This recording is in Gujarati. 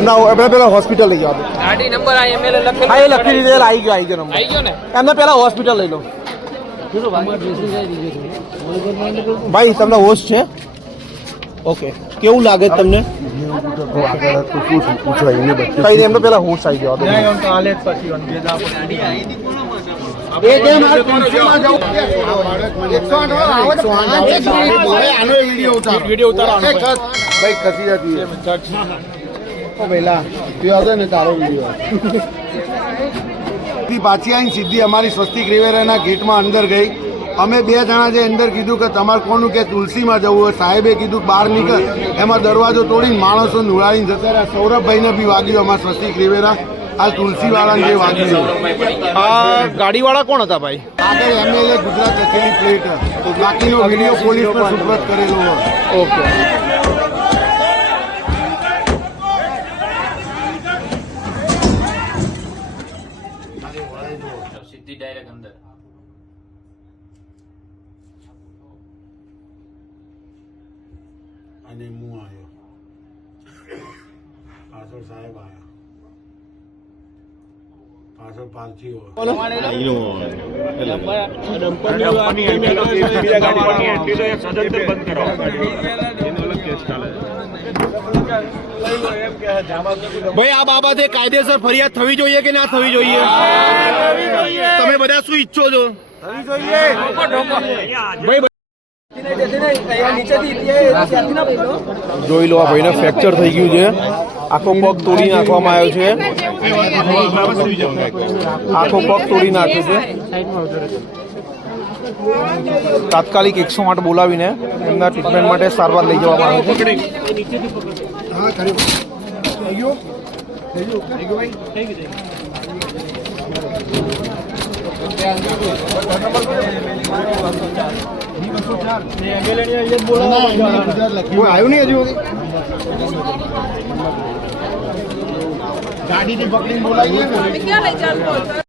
એમના એમને પેલા હોસ્પિટલ લઈ જાઓ ગાડી નંબર આ એમએલએ લખેલું હા એ લખી દીધેલ આવી ગયો આવી ગયો નંબર. આવી ગયો ને? એમને પેલા હોસ્પિટલ લઈ લો. ભાઈ તમને હોશ છે? ઓકે. કેવું લાગે તમને? કઈ નહીં એમને પેલા હોશ આવી ગયો વીડિયો ભાઈ ખસી જતી. ઓ પેલા તું આવતો ને તારો વીડિયો પાછી આવીને સીધી અમારી સ્વસ્તિક રિવેરાના ગેટમાં અંદર ગઈ. અમે બે જણા જે અંદર કીધું કે તમારે કોનું કે તુલસીમાં જવું હોય સાહેબે કીધું બહાર નીકળ. એમાં દરવાજો તોડીને માણસો નુળાવીને જતા રહ્યા. સૌરભભાઈને બી વાગ્યું અમારા સ્વસ્તિક રિવેરા. આ તુલસીવાળાને જે વાગ્યું. આ ગાડીવાળા કોણ હતા ભાઈ? આગળ એમએલએ ગુજરાત લખેલી પ્લેટ બાકીનો વીડિયો પોલીસને સુપ્રત કરેલો હોય. ઓકે. સીધી ડાયરેક્ટ અંદર. અને હું આવ્યો પાછળ સાહેબ આવ્યા પાછળ ભાઈ આ બાબતે કાયદેસર ફરિયાદ થવી જોઈએ કે ના થવી જોઈએ. બધા શું ઈચ્છો છો? જોઈ લો આ ભાઈને ફ્રેક્ચર થઈ ગયું છે. આખો પગ તોડી નાખવામાં આવ્યો છે. આખો પગ તોડી નાખ્યો છે. તાત્કાલિક એકસો આઠ બોલાવીને એમના ટ્રીટમેન્ટ માટે સારવાર લઈ જવામાં આવે છે હા ખરી કોઈ આવ્યું નહીં હજુ ગાડીથી પકડીને બોલાવીએ ને.